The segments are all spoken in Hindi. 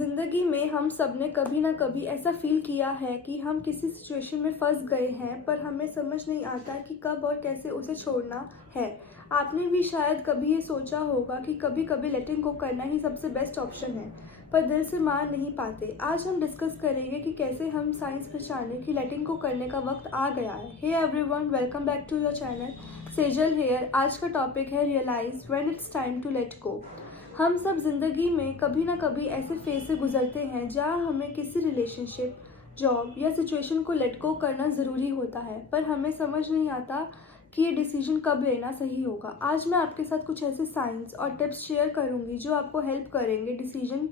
ज़िंदगी में हम सब ने कभी ना कभी ऐसा फ़ील किया है कि हम किसी सिचुएशन में फंस गए हैं, पर हमें समझ नहीं आता कि कब और कैसे उसे छोड़ना है। आपने भी शायद कभी ये सोचा होगा कि कभी कभी लेटिंग गो करना ही सबसे बेस्ट ऑप्शन है, पर दिल से मान नहीं पाते। आज हम डिस्कस करेंगे कि कैसे हम साइंस पहचाने कि लेटिंग गो करने का वक्त आ गया है। Hey everyone, welcome back to your channel Sejal here. आज का टॉपिक है realize when it's time to let go. हम सब ज़िंदगी में कभी ना कभी ऐसे फेज से गुजरते हैं जहाँ हमें किसी रिलेशनशिप, जॉब या सिचुएशन को लेट गो करना ज़रूरी होता है, पर हमें समझ नहीं आता कि ये डिसीजन कब लेना सही होगा। आज मैं आपके साथ कुछ ऐसे साइंस और टिप्स शेयर करूँगी जो आपको हेल्प करेंगे डिसीजन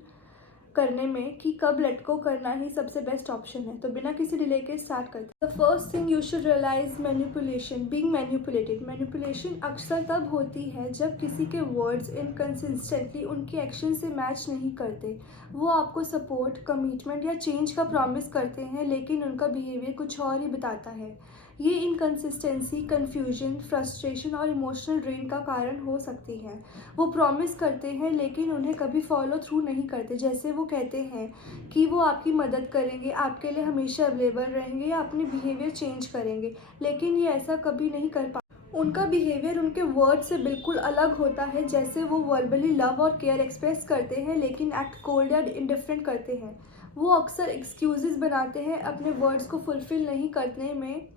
करने में कि कब लेट गो करना ही सबसे बेस्ट ऑप्शन है। तो बिना किसी डिले के स्टार्ट करते हैं। The first thing you should realize manipulation, being manipulated. Manipulation अक्सर तब होती है जब किसी के वर्ड्स इनकंसिस्टेंटली उनके एक्शन से मैच नहीं करते। वो आपको सपोर्ट, कमिटमेंट या चेंज का प्रॉमिस करते हैं, लेकिन उनका बिहेवियर कुछ और ही बताता है। ये इनकंसिस्टेंसी कन्फ्यूजन, फ्रस्ट्रेशन और इमोशनल ड्रेन का कारण हो सकती है। वो प्रॉमिस करते हैं लेकिन उन्हें कभी फॉलो थ्रू नहीं करते। जैसे वो कहते हैं कि वो आपकी मदद करेंगे, आपके लिए हमेशा अवेलेबल रहेंगे या अपने बिहेवियर चेंज करेंगे, लेकिन ये ऐसा कभी नहीं कर पाते। उनका बिहेवियर उनके वर्ड से बिल्कुल अलग होता है। जैसे वो वर्बली लव और केयर एक्सप्रेस करते हैं लेकिन एक्ट कोल्ड या इंडिफरेंट करते हैं। वो अक्सर एक्सक्यूजेस बनाते हैं, अपने वर्ड्स को फुलफिल नहीं करने में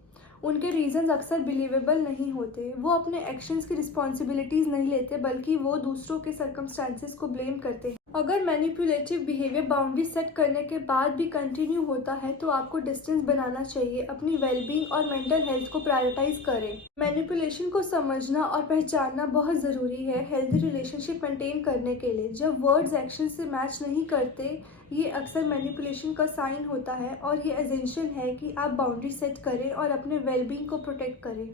उनके रीजंस अक्सर बिलीवेबल नहीं होते। वो अपने एक्शंस की रिस्पॉन्सिबिलिटीज़ नहीं लेते, बल्कि वो दूसरों के सर्कमस्टांसेस को ब्लेम करते हैं। अगर मैनिपुलेटिव बिहेवियर बाउंड्री सेट करने के बाद भी कंटिन्यू होता है तो आपको डिस्टेंस बनाना चाहिए। अपनी वेलबींग और मेंटल हेल्थ को प्रायोरिटाइज करें। मैनिपुलेशन को समझना और पहचानना बहुत ज़रूरी है हेल्दी रिलेशनशिप मेंटेन करने के लिए। जब वर्ड्स एक्शन से मैच नहीं करते, ये अक्सर मैनिपुलेशन का साइन होता है और ये एसेंशियल है कि आप बाउंड्री सेट करें और अपने वेलबींग को प्रोटेक्ट करें।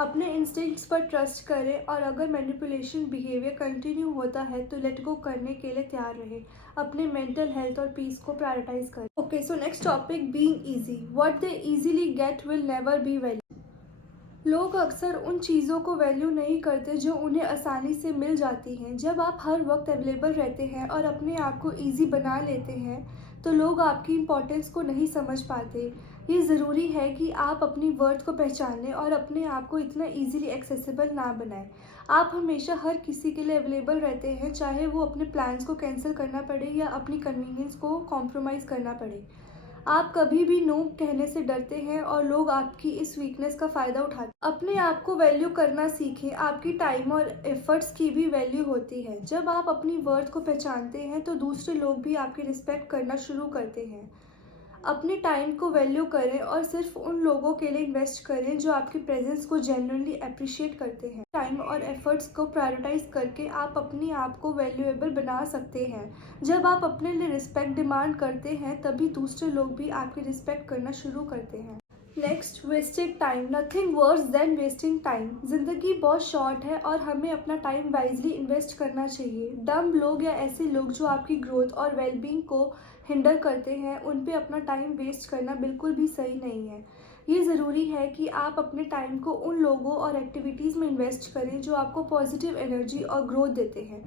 अपने इंस्टिंक्ट्स पर ट्रस्ट करें और अगर मैनिपुलेशन बिहेवियर कंटिन्यू होता है तो लेट गो करने के लिए तैयार रहें। अपने मेंटल हेल्थ और पीस को प्रायोरिटाइज करें। Okay, so next topic, being easy. What they easily get will never be value. लोग अक्सर उन चीज़ों को वैल्यू नहीं करते जो उन्हें आसानी से मिल जाती हैं। जब आप हर वक्त अवेलेबल रहते हैं और अपने आप को ईजी बना लेते हैं तो लोग आपकी इम्पोर्टेंस को नहीं समझ पाते। ये ज़रूरी है कि आप अपनी वर्थ को पहचानें और अपने आप को इतना ईजीली एक्सेसिबल ना बनाएं। आप हमेशा हर किसी के लिए अवेलेबल रहते हैं, चाहे वो अपने प्लान्स को कैंसिल करना पड़े या अपनी कन्वीनियंस को कॉम्प्रोमाइज़ करना पड़े। आप कभी भी नो कहने से डरते हैं और लोग आपकी इस वीकनेस का फ़ायदा उठाते हैं। अपने आप को वैल्यू करना सीखें। आपकी टाइम और एफर्ट्स की भी वैल्यू होती है। जब आप अपनी वर्थ को पहचानते हैं तो दूसरे लोग भी आपकी रिस्पेक्ट करना शुरू करते हैं। अपने टाइम को वैल्यू करें और सिर्फ उन लोगों के लिए इन्वेस्ट करें जो आपकी प्रेजेंस को जेन्युइनली अप्रिशिएट करते हैं। टाइम और एफर्ट्स को प्रायोरिटाइज करके आप अपने आप को वैल्यूएबल बना सकते हैं। जब आप अपने लिए रिस्पेक्ट डिमांड करते हैं तभी दूसरे लोग भी आपकी रिस्पेक्ट करना शुरू करते हैं। Next, wasted time. Nothing worse than wasting time. जिंदगी बहुत शॉर्ट है और हमें अपना टाइम वाइजली इन्वेस्ट करना चाहिए। डम लोग या ऐसे लोग जो आपकी ग्रोथ और वेलबींग को हिंडर करते हैं, उन पे अपना टाइम वेस्ट करना बिल्कुल भी सही नहीं है। ये ज़रूरी है कि आप अपने टाइम को उन लोगों और एक्टिविटीज़ में इन्वेस्ट करें जो आपको पॉजिटिव एनर्जी और ग्रोथ देते हैं।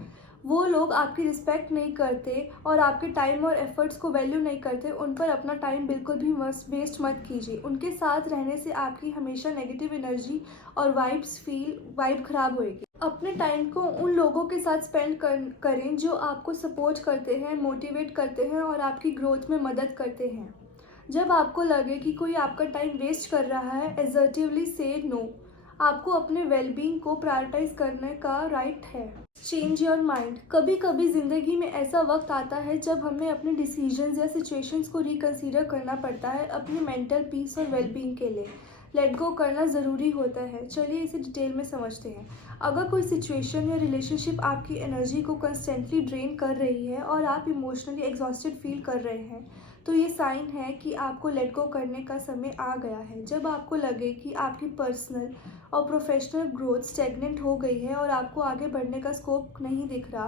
वो लोग आपकी रिस्पेक्ट नहीं करते और आपके टाइम और एफर्ट्स को वैल्यू नहीं करते, उन पर अपना टाइम बिल्कुल भी वेस्ट मत कीजिए। उनके साथ रहने से आपकी हमेशा नेगेटिव एनर्जी और वाइब खराब होएगी। अपने टाइम को उन लोगों के साथ स्पेंड करें जो आपको सपोर्ट करते हैं, मोटिवेट करते हैं और आपकी ग्रोथ में मदद करते हैं। जब आपको लगे कि कोई आपका टाइम वेस्ट कर रहा है, एसर्टिवली से नो। आपको अपने वेलबींग को प्रायोरिटाइज करने का राइट है। Change your mind. कभी कभी ज़िंदगी में ऐसा वक्त आता है जब हमें अपने डिसीजंस या सिचुएशंस को रिकंसीडर करना पड़ता है अपनी मेंटल पीस और वेलबींग के लिए। लेट गो करना ज़रूरी होता है। चलिए इसे डिटेल में समझते हैं। अगर कोई सिचुएशन या रिलेशनशिप आपकी एनर्जी को कंस्टेंटली ड्रेन कर रही है और आप इमोशनली एग्जॉस्टेड फील कर रहे हैं तो ये साइन है कि आपको लेट गो करने का समय आ गया है। जब आपको लगे कि आपकी पर्सनल और प्रोफेशनल ग्रोथ स्टेगनेंट हो गई है और आपको आगे बढ़ने का स्कोप नहीं दिख रहा,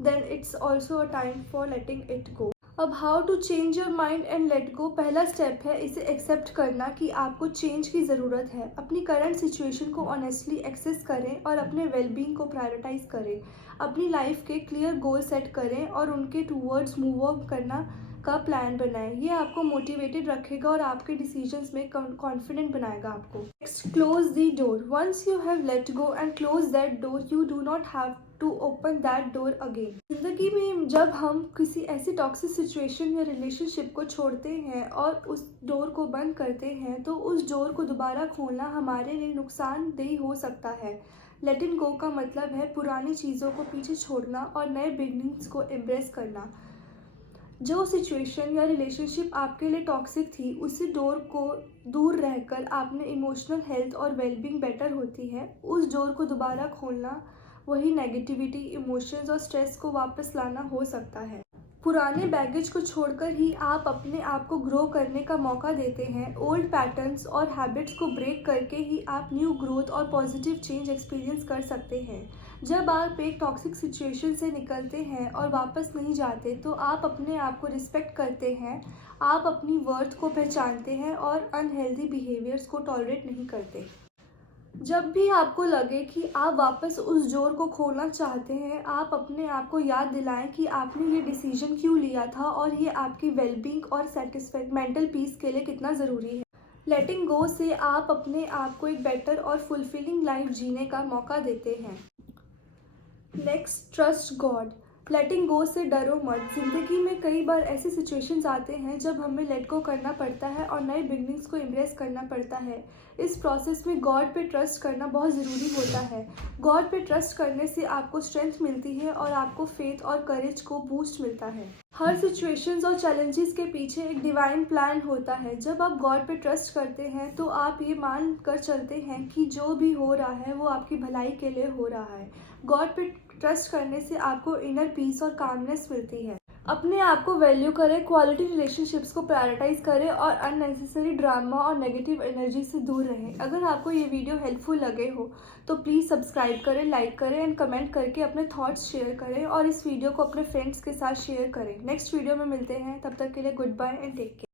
then it's also a time for letting it go. अब how to change your mind and let go. पहला स्टेप है इसे एक्सेप्ट करना कि आपको चेंज की ज़रूरत है। अपनी करंट सिचुएशन को ऑनेस्टली एक्सेस करें और अपने वेलबींग को प्रायोरिटाइज करें। अपनी लाइफ के क्लियर गोल सेट करें और उनके टूवर्ड्स मूव ऑन करना का प्लान बनाएं। ये आपको मोटिवेटेड रखेगा और आपके डिसीजंस में कॉन्फिडेंट बनाएगा आपको। Next, close the door. Once you have let go and close that door, you do not have to open that door again. जिंदगी में जब हम किसी ऐसी टॉक्सिक सिचुएशन या रिलेशनशिप को छोड़ते हैं और उस डोर को बंद करते हैं तो उस डोर को दोबारा खोलना हमारे लिए नुकसानदेह हो सकता है। लेटिंग गो का मतलब है पुरानी चीज़ों को पीछे छोड़ना और नए बिगनिंग्स को एम्ब्रेस करना। जो सिचुएशन या रिलेशनशिप आपके लिए टॉक्सिक थी, उसी डोर को दूर रहकर आपने इमोशनल हेल्थ और वेलबींग बेटर होती है। उस डोर को दोबारा खोलना वही नेगेटिविटी, इमोशंस और स्ट्रेस को वापस लाना हो सकता है। पुराने बैगेज को छोड़कर ही आप अपने आप को ग्रो करने का मौका देते हैं। ओल्ड पैटर्न्स और हैबिट्स को ब्रेक करके ही आप न्यू ग्रोथ और पॉजिटिव चेंज एक्सपीरियंस कर सकते हैं। जब आप एक टॉक्सिक सिचुएशन से निकलते हैं और वापस नहीं जाते तो आप अपने आप को रिस्पेक्ट करते हैं, आप अपनी वर्थ को पहचानते हैं और अनहेल्दी बिहेवियर्स को टॉलरेट नहीं करते। जब भी आपको लगे कि आप वापस उस डोर को खोलना चाहते हैं, आप अपने आप को याद दिलाएं कि आपने ये डिसीजन क्यों लिया था और ये आपकी वेलबींग और मेंटल पीस के लिए कितना ज़रूरी है। लेटिंग गो से आप अपने आप को एक बेटर और फुलफिलिंग लाइफ जीने का मौका देते हैं। Next, trust God. Letting go से डरो मत। जिंदगी में कई बार ऐसे सिचुएशंस आते हैं जब हमें लेट गो करना पड़ता है और नए बिगनिंग्स को एम्ब्रेस करना पड़ता है। इस प्रोसेस में गॉड पे ट्रस्ट करना बहुत ज़रूरी होता है। गॉड पे ट्रस्ट करने से आपको स्ट्रेंथ मिलती है और आपको फेथ और करेज को बूस्ट मिलता है। हर सिचुएशंस और चैलेंजेस के पीछे एक डिवाइन प्लान होता है। जब आप गॉड पे ट्रस्ट करते हैं तो आप ये मान कर चलते हैं कि जो भी हो रहा है वो आपकी भलाई के लिए हो रहा है। गॉड पे ट्रस्ट करने से आपको इनर पीस और कामनेस मिलती है। अपने आप को वैल्यू करें, क्वालिटी रिलेशनशिप्स को प्रायोरिटाइज करें और अननेसेसरी ड्रामा और नेगेटिव एनर्जी से दूर रहें। अगर आपको ये वीडियो हेल्पफुल लगे हो तो प्लीज़ सब्सक्राइब करें, लाइक करें एंड कमेंट करके अपने थॉट्स शेयर करें और इस वीडियो को अपने फ्रेंड्स के साथ शेयर करें। नेक्स्ट वीडियो में मिलते हैं, तब तक के लिए good bye and take care.